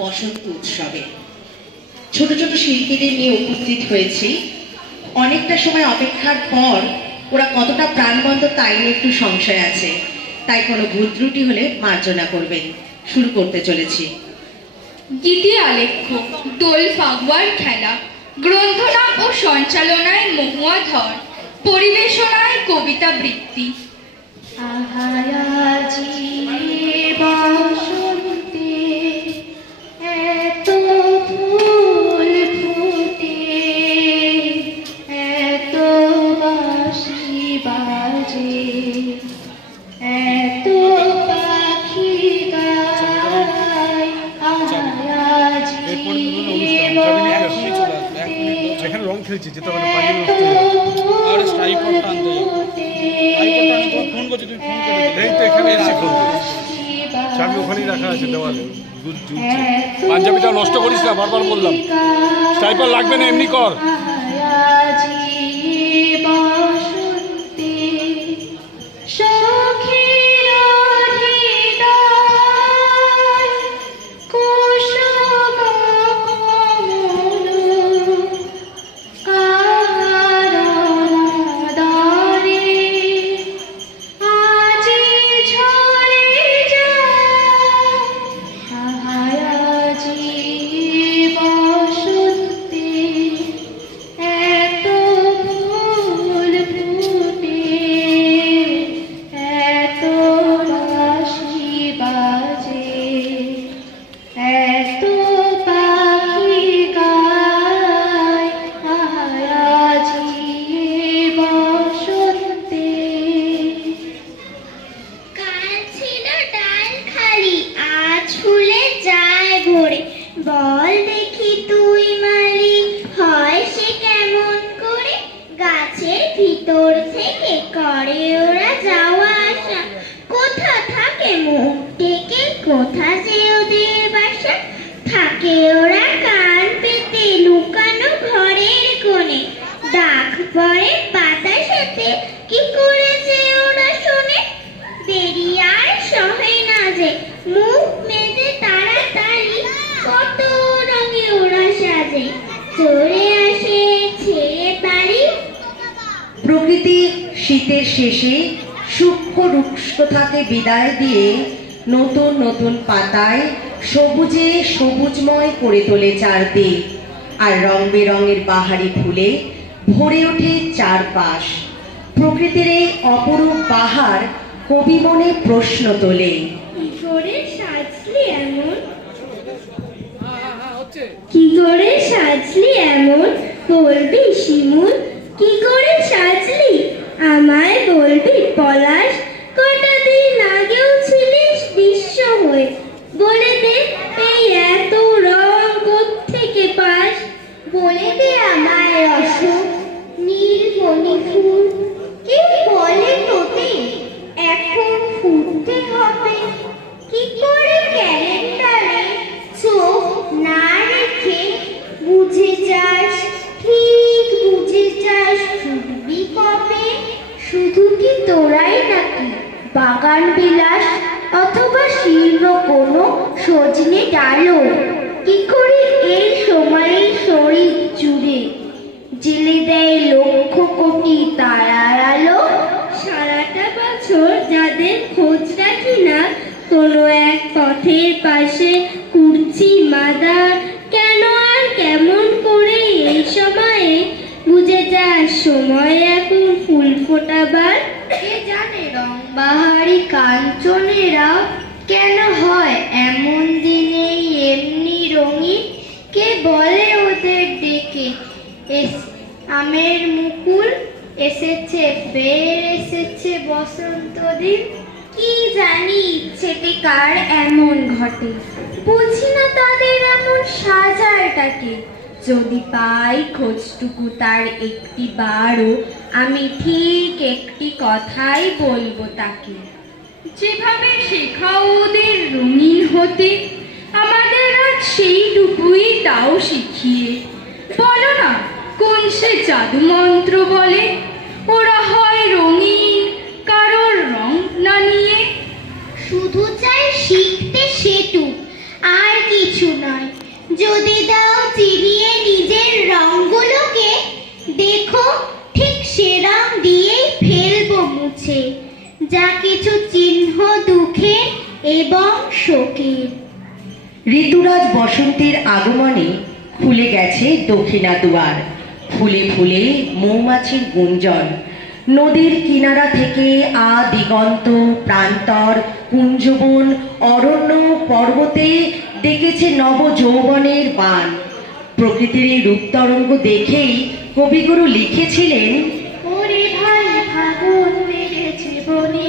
বসন্ত উৎসবে ছোট ছোট শিল্পীদের নিয়ে উপস্থিত হয়েছি। অনেকটা সময় অপেক্ষার পর ওরা কতটা প্রাণবন্ত তাই নিয়ে একটু সংশয় আছে, তাই কোনো ভুল ত্রুটি হলে মার্জনা করবেন। শুরু করতে চলেছি। গীতি আলেখ্য দোল ফাগুয়ার খেলা, গ্রন্থনা ও সঞ্চালনায় মহুয়া ধর, পরিবেশনায় কবিতা বৃত্তি। এত ফুল ফুটে, এত বাঁশি বাজে, এত পাখি গায়, এখানে রং খেলছি যেতে হবে না, আর স্ট্রাইপড টানতে ফোন করছি, তুমি ফোন করে এই তো এখানে এসে ফোন করছি, চাবি ওখানেই রাখা আছে দেওয়ালে। পাঞ্জাবিটা নষ্ট করিস না, বারবার বললাম। স্ট্রাইপার লাগবে না, এমনি কর। বল দেখি তুই মালিক হয় সে কেমন করে, গাছের ভিতর থেকে করে ওরা যাওয়া আসা, কোথা থাকে মুখ ডেকে, কোথা যে ওদের বাসা, থাকে ওরা কান পেতে লুকানো ঘরের কোণে, ডাক পড়ে বাতাসেতে কি করে যে ওরা শোনে, বেরিয়ে আর সহে না যে মুখ মেজে তাড়াতাড়ি, কত রঙে ওরা সাজে, চলে আসে ছেড়ে বাড়ি। প্রকৃতি শীতের শেষে সূক্ষ্ম রুক্ষতাকে বিদায় দিয়ে নতুন নতুন পাতায় সবুজে সবুজময় করে তোলে চারদিক, আর রং বেরঙের বাহারি ফুলে ভরে ওঠে চারপাশ। প্রকৃতির এই অপরূপ বাহার কবি মনে প্রশ্ন তোলে। কি করে সাজলি এমন, কি করে সাজলি এমন, বলবি শিমুল, কি করে সাজলি আমায় বলবি পলাশ, কটা দিন আগেও ছিলিস বিশ্ব হয়ে, বলে দে এই এত রং কোত্থেকে পাস, বলে দে আমায় অশোক নীলমণি ফুল, কে বলে তোতে এখন ফুটতে হবে, কি করে ক্যালেন্ডারে চোখ না রেখে বুঝে যাস, ঠিক বুঝে যাস ফুটবি কবে, শুধু কি তোরাই নাকি বাগান বিলাস অথবা শিল্প কোনো সজনে ডালো, কি করে এই সময়ে শরীর জুড়ে জেলে দেয় লক্ষ কোটি তারার আলো, সারাটা বছর যাদের খোঁজ রাখি না কোনো এক পথের পাশে কুর্চি মাদার, কেন আর কেমন করে এই সময়ে বুঝে যাস সময় এখন ফুল ফোটাবার, কে জানে রং বাহারি কাঞ্চনেরা কেন হয় এমন দিনে এমনি রঙিন, কে বলে ওদের ডেকে আমের মুকুল এসেছে, ফের এসেছে বসন্ত দিন, কি জানি ইচ্ছেতে কার এমন ঘটে, বুঝি না তাদের এমন সাজারটাকে, যদি পাই খোঁজটুকু তার একটি বারও, আমি ঠিক একটি কথাই বলবো তাকে, যেভাবে শেখাও ওদের রঙিন হতে, আমাদের আজ সেইটুকুই দাও শিখিয়ে, বলো না কোন সে জাদু মন্ত্র বলে, ওরা হয় রঙিন কারোর রং না নিয়ে, শুধু চাই শিখতে সেটুক, আর কিছু কিছু নয়। যদি দাও চিরিয়ে নিজের রঙগুলোকে, দেখো ঠিক সে রং দিয়েই ফেলবো মুছে যা কিছু চিহ্ন দুঃখের এবং শোকের। ঋতুরাজ বসন্তের আগমনে খুলে গেছে দক্ষিণা দুয়ার, ফুলে ফুলে মৌমাছির গুঞ্জন। নদীর কিনারা থেকে দিগন্ত প্রান্তর কুঞ্জবন অরণ্য পর্বতে ডেকেছে নব যৌবনের বান। প্রকৃতির এই রূপতরঙ্গ দেখেই কবিগুরু লিখেছিলেন, ওরে ভাই ফাগুন মেরেছে বনে,